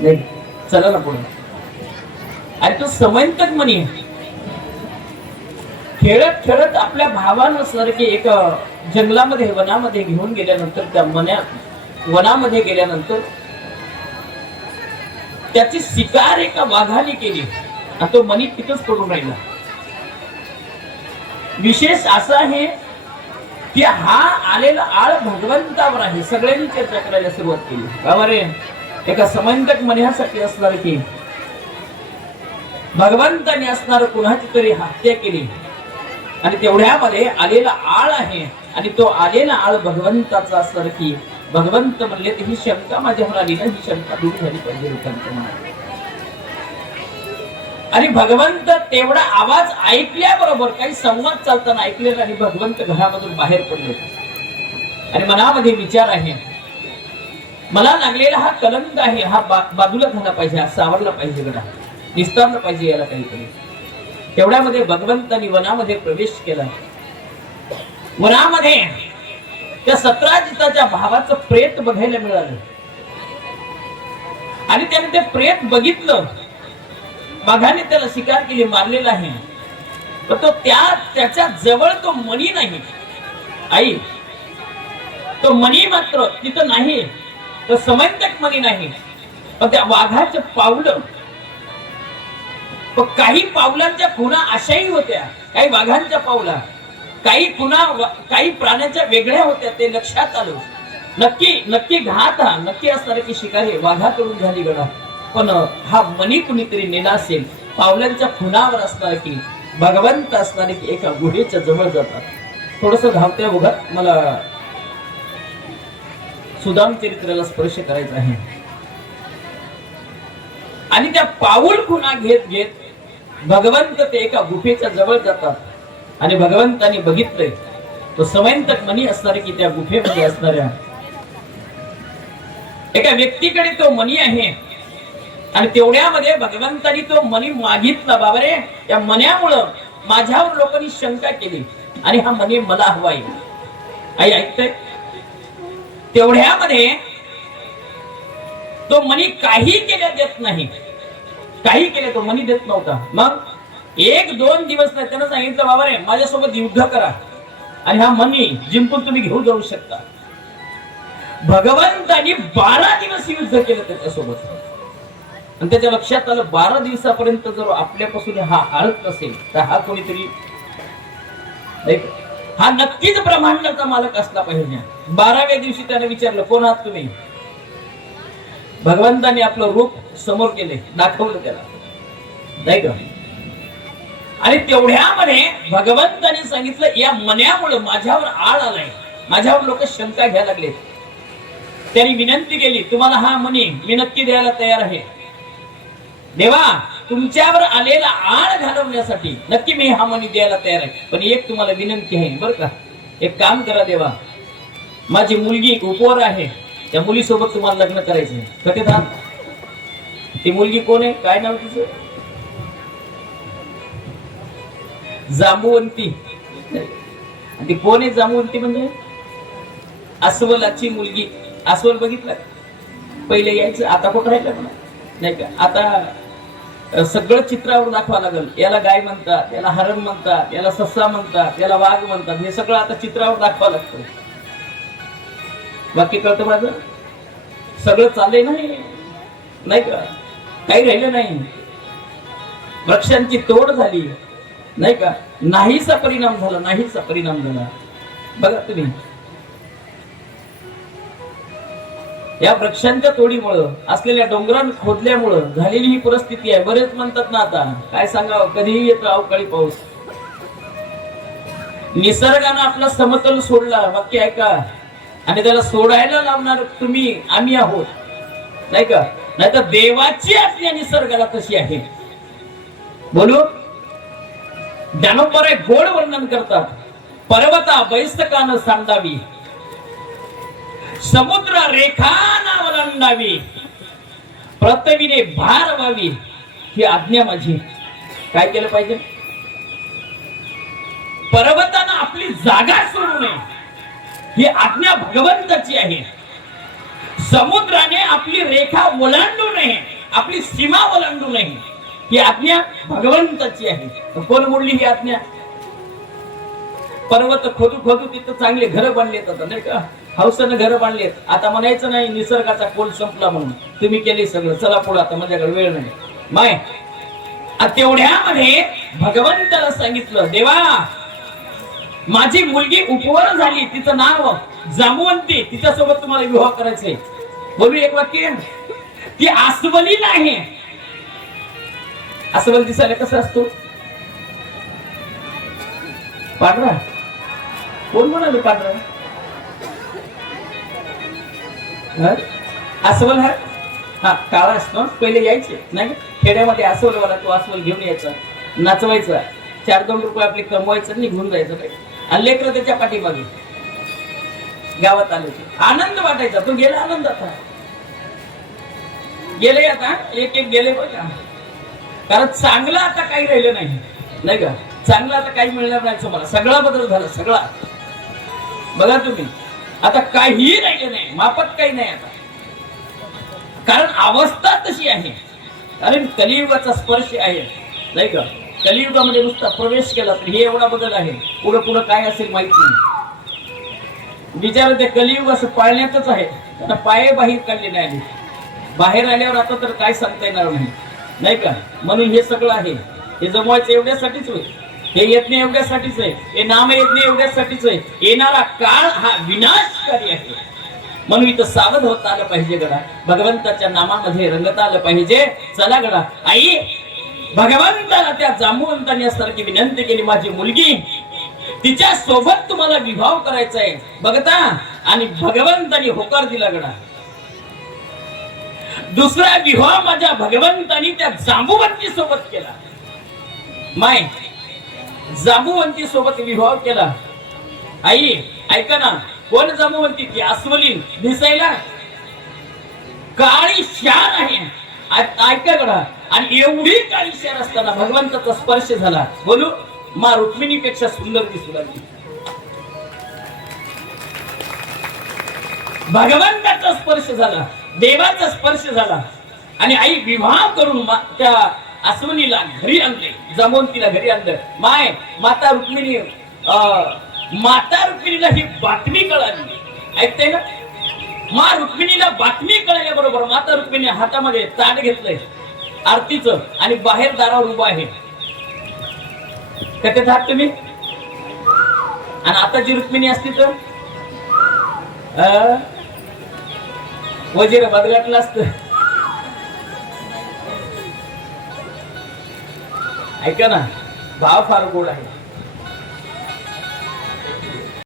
नाही, चला ना पुढे. आणि तो समंतक मणी खेळत खेळत आपल्या भावानं सारखे एक जंगलामध्ये वनामध्ये घेऊन गेल्यानंतर त्या वनामध्ये गेल्यानंतर त्याची शिकार एका वाघाने केली आणि तो मणी तिथंच पडून राहिला. विशेष असं आहे की हा आलेला आळ भगवंतावर आहे. सगळ्यांनी चर्चा करायला सुरुवात केली. बाबा रे, एका समंतक मण्यासाठी असणार की भगवंताने असणार कुणाची तरी हत्या केली आणि तेवढ्यामध्ये आलेला आळ आहे आणि तो आलेला आळ भगवंताचा असणार की भगवंत म्हणले ही शंका माझ्यावर आली ना, ही शंका दूर झाली पाहिजे लोकांच्या मनात. आणि भगवंत तेवढा आवाज ऐकल्याबरोबर काही संवाद चालताना ऐकलेला आणि भगवंत घरामधून बाहेर पडले आणि मनामध्ये विचार आहे, मला लागलेला हा कलंक आहे, हा बाजूला झाला पाहिजे, हा सावरला पाहिजे, गडा निस्तारला पाहिजे याला काहीतरी. तेवढ्यामध्ये भगवंतांनी वनामध्ये प्रवेश केला. वनामध्ये त्या सत्राजिताच्या भावाचं प्रेत बघायला मिळालं आणि त्याने ते प्रेत बघितलं. वाघाने त्याला शिकार केली, मारलेला आहे. पण तो त्याच्या जवळ तो मणी नाही. आई, तो मणी मात्र तिथं नाही, तो समंतक मणी नाही. पण त्या वाघाचे पावलं, काही पावलांच्या खुणा अशाही होत्या, काही वाघांच्या पावला, काही खुणा काही प्राण्यांच्या वेगळ्या होत्या. ते लक्षात आलं. नक्की घात हा नक्की असणार की शिकारी वाघाकडून झाली गडा. पण हा मणी कुणीतरी नेला असेल. पावलांच्या खुणावर असणार की भगवंत असणारे की एका गुहेच्या जवळ जातात. थोडस धावत्या उगात मला सुदाम चरित्राला स्पर्श करायचा आहे. आणि त्या पाऊल खुणा घेत घेत भगवंत ते एका गुफेच्या जवळ जातात आणि भगवंतांनी बघितलंय तो समंतक मणी असणारे की त्या गुफेमध्ये असणाऱ्या एका व्यक्तीकडे तो मणी आहे. आणि तेवढ्यामध्ये भगवंतांनी तो मणी मागितला. बाबा रे, या मण्यामुळं माझ्यावर लोकांनी शंका केली आणि हा मणी मला हवाय. आई ऐकतय? तेवढ्यामध्ये तो मणी काही केल्या देत नाही, काही केले तो मणी देत नव्हता. मग 1-2 दिवस नाही, त्यानं सांगितलं बाबा रे, माझ्यासोबत युद्ध करा आणि हा मणी जिंकून तुम्ही घेऊन जाऊ शकता. भगवंतांनी 12 दिवस युद्ध केलं त्याच्यासोबत. आणि त्याच्या लक्षात आलं 12 दिवसापर्यंत जर आपल्यापासून हा हरत नसेल तर हा कोणीतरी हा नक्कीच ब्रह्मांडाचा मालक असला पाहिजे. 12व्या दिवशी त्याने विचारलं, कोण आहात तुम्ही? भगवंतांनी आपलं रूप समोर केले, दाखवलं त्याला, नाही का? आणि तेवढ्यामध्ये भगवंतांनी सांगितलं, या मण्यामुळे माझ्यावर आळ आलाय, माझ्यावर लोक शंका घ्यायला लागले. त्यांनी विनंती केली, तुम्हाला हा मणी मी नक्की द्यायला तयार आहे. देवा, तुमच्यावर आलेला आळ घालवण्यासाठी नक्की मी हा मणी द्यायला तयार आहे. पण एक तुम्हाला विनंती आहे बरं का, एक काम करा देवा, माझी मुलगी उपवर आहे, त्या मुलीसोबत तुम्हाला लग्न करायचं आहे. सत्यता, ती मुलगी कोण आहे? काय नाव तिचं? जांबुवंती. ती कोण आहे जांबुवंती? म्हणजे अस्वलाची मुलगी. अस्वल बघितलं पहिले यायचं, आता कुठं राहिलं म्हणा, नाही का? आता सगळं चित्रावर दाखवा लागल. याला गाय म्हणतात, याला हरण म्हणतात, याला ससा म्हणतात, याला वाघ म्हणतात. हे सगळं आता चित्रावर दाखवा लागतं. बाकी कळतं माझं? सगळं चाललंय नाही का? काही राहिलं नाही. वृक्षांची तोड झाली, नाही का? नाहीचा परिणाम झाला, नाहीचा परिणाम झाला. बघा तुम्ही, या वृक्षांच्या तोडीमुळं, असलेल्या डोंगरां खोदल्यामुळं झालेली ही परिस्थिती आहे. बरेच म्हणतात ना, आता काय सांगावं, कधीही येतो अवकाळी पाऊस. निसर्गानं आपला समतोल सोडला, वाक्य ऐका, आणि त्याला सोडायला लावणार तुम्ही आम्ही आहोत, नाही का? नाही तर देवाची आज्ञा निसर्गाला कशी आहे. बोलू, ज्ञानोबा गोड वर्णन करतात. पर्वता बैसकानं सांडावी, समुद्र रेखाना वलंडावी, पृथ्वीने भार व्हावी, ही आज्ञा माझी. काय केलं पाहिजे? पर्वतानं आपली जागा सोडू नये, ही आज्ञा भगवंताची आहे. समुद्राने आपली रेखा ओलांडू नये, आपली सीमा ओलांडू नये, ही आज्ञा भगवंताची आहे. कोण मोडली ही आज्ञा? पर्वत खोदू खोदू तिथं चांगले घर बांधलेत, आता नाही का, हौसानं घर बांधलेत. आता म्हणायचं नाही निसर्गाचा कोल संपला म्हणून, तुम्ही केले सगळं, चला पुढे, आता माझ्याकडे वेळ नाही. माय तेवढ्यामध्ये भगवंताला सांगितलं, देवा माझी मुलगी उपवर झाली, तिचं नाव जांबुवंती, तिच्यासोबत तुम्हाला विवाह करायचंय. बोलू एक वाक्य, ती अस्वलीन आहे. अस्वल दिसायला कसं असतो? पांढरा. कोण म्हणाले पांढरा? अस्वल हा काळा असतो. पहिले यायचे नाही खेड्यामध्ये अस्वलवाला, तो अस्वल घेऊन यायचा, नाचवायचा, 4-2 रुपये आपले कमवायचं, निघून जायचं काही. आणि लेकरं त्याच्या पाठीमागे. गावात आले आनंद वाटायचा, तो गेला आनंदात. गेले आता एक एक गेले बघा, कारण चांगलं आता काही राहिलं नाही, नाही का? चांगलं आता काही मिळणार नाही तुम्हाला. सगळा बदल झाला, सगळा. बघा तुम्ही आता काहीही राहिलं नाही, मापत काही नाही आता, कारण अवस्था तशी आहे. कारण कलियुगाचा स्पर्श आहे, नाही का? कलियुगामध्ये नुसता प्रवेश केला तर हे एवढा बदल आहे. पुढं पुढं काय असेल माहित नाही. विचार ते कलियुग असं पाळण्यातच आहे, त्यांना पाये बाहेर काढले नाही. बाहेर आल्यावर आता तर काय सांगता येणार नाही, नाही का? म्हणून हे सगळं आहे, हे जमवायचं एवढ्यासाठीच होय, हे यज्ञ एवढ्यासाठीच आहे, हे नाम यज्ञ एवढ्यासाठीच आहे. येणारा काळ हा विनाशकारी आहे, म्हणून इथं सावध होता आलं पाहिजे गडा. भगवंताच्या नामामध्ये रंगता आलं पाहिजे. चला गडा, आई भगवंताला त्या जांबुवंताने यासारखी विनंती केली, माझी मुलगी तिच्या सोबत तुम्हाला विवाह करायचा आहे बघता. आणि भगवंतानी होकार दिला गडा. दुसरा विवाह माझ्या भगवंतानी त्या जांबुवंती सोबत केला. माय जांबुवंती सोबत विवाह केला. आई ऐका ना, कोण जांबुवंती? ती अस्वलीन, दिसायला काळी शान आहे. ऐका गडा, आणि एवढी काळी शान असताना भगवंताचा स्पर्श झाला. बोलू मा रुक्मिणीपेक्षा सुंदर दिसू लागली. भगवंताचा स्पर्श झाला, देवाचा स्पर्श झाला, आणि आई विवाह करून त्या अस्वनीला घरी आणले, जांबुवंतीला घरी आणलं. माय माता रुक्मिणीला ही बातमी कळाली. ऐकताय ना? मा रुक्मिणीला बातमी कळल्याबरोबर माता रुक्मिणी हातामध्ये ताट घेतलंय आरतीचं, आणि बाहेर दारावर उभा आहे. कथे हात तुम्ही. आणि आता जी रुक्मिणी असती तर वजीर बदलाटलं असत. ऐका ना, भाव फार गोड आहे.